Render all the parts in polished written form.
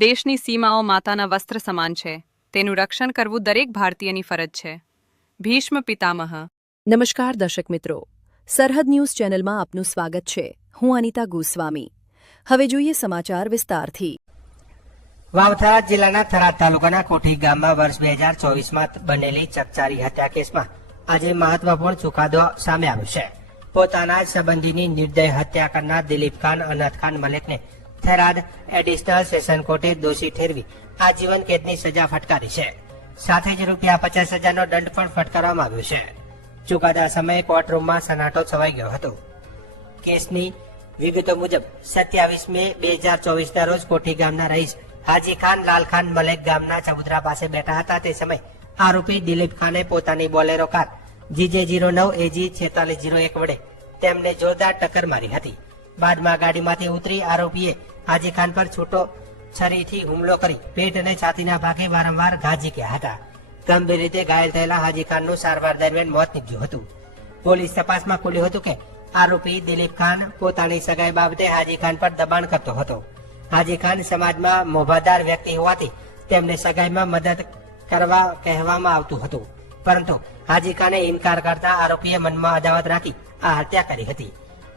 દેશની સીમાઓ માતાના વસ્ત્ર સમાન છે. તેનું રક્ષણ કરવું દરેક ભારતીયની ફરજ છે. ભીષ્મ પિતામહ. નમસ્કાર દર્શક મિત્રો, સરહદ ન્યૂઝ ચેનલમાં આપનું સ્વાગત છે. હું અનિતા ગોસ્વામી. હવે જોઈએ સમાચાર વિસ્તારથી. વાવથરા જિલ્લાના થરાદ તાલુકાના કોઠી ગામમાં વર્ષ 2024માં બનેલી ચકચારી હત્યા કેસમાં આજે મહત્વપૂર્ણ ચુકાદો સામે આવ્યો છે. પોતાના સંબંધીની નિર્દય હત્યા કરનાર દિલીપ ખાન અનહદ ખાન મલેકને થરાદ એડિશનલ સેશન કોર્ટે દોષી ઠેરવી આજીવન કેદની સજા ફટકારી છે. સાથે જ ₹50,000નો દંડ પણ ફટકારવામાં આવ્યો છે. ચુકાદા સમયે કોર્ટરૂમમાં સન્નાટો છવાઈ ગયો હતો. કેસની વિગતો મુજબ 27 મે 2024ના રોજ કોઠી ગામના રહીશ હાજી ખાન લાલખાન મલેક ગામના ચબુતરા પાસે બેઠા હતા. તે સમયે આરોપી દિલીપ ખાને પોતાની બોલેરો કાર GJ09 AG 4601 વડે તેમને જોરદાર ટક્કર મારી હતી. બાદમાં ગાડીમાંથી ઉતરી આરોપીએ હાજી ખાન પર છૂટો છરીથી હુમલો કરી પેટ અને છાતીના ભાગે વારંવાર ઘા ઝીંક્યા હતા. ગંભીર રીતે ઘાયલ થયેલા હાજી ખાનનું સારવાર દરમિયાન મોત નીપજ્યું હતું. પોલીસ તપાસમાં ખુલ્યું હતું કે આરોપી દિલીપ ખાન પોતાની સગાઈ બાબતે હાજી ખાન પર દબાણ કરતો હતો. હાજી ખાન સમાજમાં મોભાદાર વ્યક્તિ હોવાથી તેમને સગાઈમાં મદદ કરવા કહેવામાં આવતું હતું, પરંતુ હાજી ખાને ઇનકાર કરતા આરોપીએ મનમાં અદાવત રાખી આ હત્યા કરી હતી.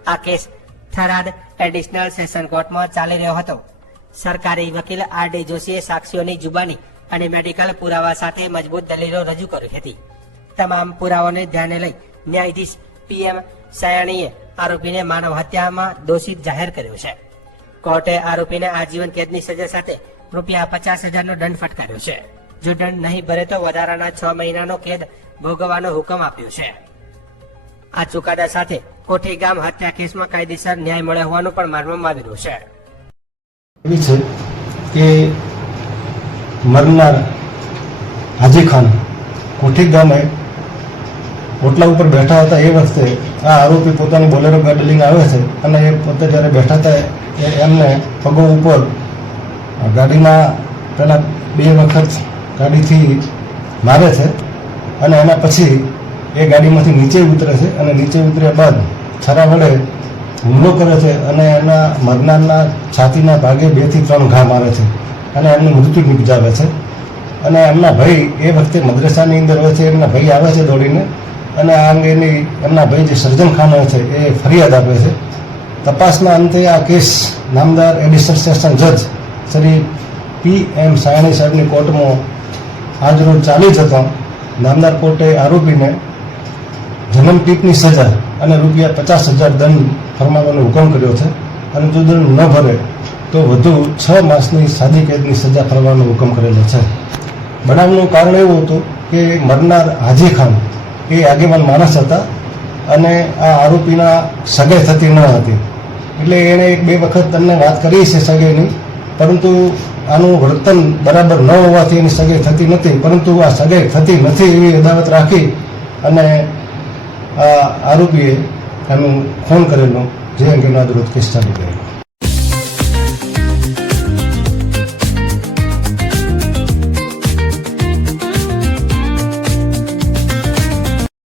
આ કેસ થરાદ એડિશનલ સેશન કોર્ટમાં ચાલી રહ્યો હતો. સરકારી વકીલ RD જોશીએ સાક્ષીઓની જુબાની અને મેડિકલ પુરાવા સાથે મજબૂત દલીલો રજૂ કરી હતી. તમામ પુરાવાને ધ્યાને લઈ ન્યાયાધીશ PM સયાણીએ આરોપીને માનવ હત્યામાં દોષિત જાહેર કર્યો છે. કોર્ટે આરોપીને આજીવન કેદની સજા સાથે ₹50,000નો દંડ ફટકાર્યો છે. જો દંડ નહીં ભરે તો વધારાના 6 મહિનાનો કેદ ભોગવવાનો હુકમ આપ્યો છે. આ ચુકાદા સાથે કોઠી ગામ હત્યા કેસમાં કાયદેસર ન્યાય મળ્યો હોવાનું પણ માનવામાં આવી રહ્યું છે. એવી છે કે મરનાર હાજી ખાન કોઠી ગામે ઓટલા ઉપર બેઠા હતા. એ વખતે આ આરોપી પોતાની બોલેરો ગાડી લઈને આવે છે અને એ પોતે જ્યારે બેઠા હતા એમને પગો ઉપર ગાડીમાં પહેલા 2 વખત ગાડીથી મારે છે અને એના પછી એ ગાડીમાંથી નીચે ઉતરે છે અને નીચે ઉતર્યા બાદ છરા વડે હુમલો કરે છે અને એના મરનારના છાતીના ભાગે 2 થી 3 ઘા મારે છે અને એમનું મૃત્યુ નિપજાવે છે. અને એમના ભાઈ એ વખતે મદ્રેસાની અંદર હોય છે. એમના ભાઈ આવે છે દોડીને અને આ અંગેની એમના ભાઈ જે સર્જન ખાન હોય છે એ ફરિયાદ આપે છે. તપાસના અંતે આ કેસ નામદાર એડિશનલ સેશન જજ શ્રી PM સાયણી સાહેબની કોર્ટમાં આજરોજ ચાલી જતા નામદાર કોર્ટે આરોપીને જન્મટીપની સજા અને ₹50,000 દંડ ફરમાવવાનો હુકમ કર્યો છે. અને જો દંડ ન ભરે તો વધુ 6 માસની સાદી કેદની સજા ફરવાનો હુકમ કરેલો છે. બનાવનું કારણ એવું હતું કે મરનાર હાજી ખાન એ આગેવાન માણસ હતા અને આ આરોપીના સગાઈ થતી ન હતી. એટલે એણે 1-2 વખત તમને વાત કરી છે સગાઈની, પરંતુ આનું વર્તન બરાબર ન હોવાથી એની સગાઈ થતી નથી. પરંતુ આ સગાઈ થતી નથી એવી અદાવત રાખી અને આ આરોપીએ એનું ખૂન કરેલો, જે અંગેનો આજરોજ કેસ ચાલી ગયો.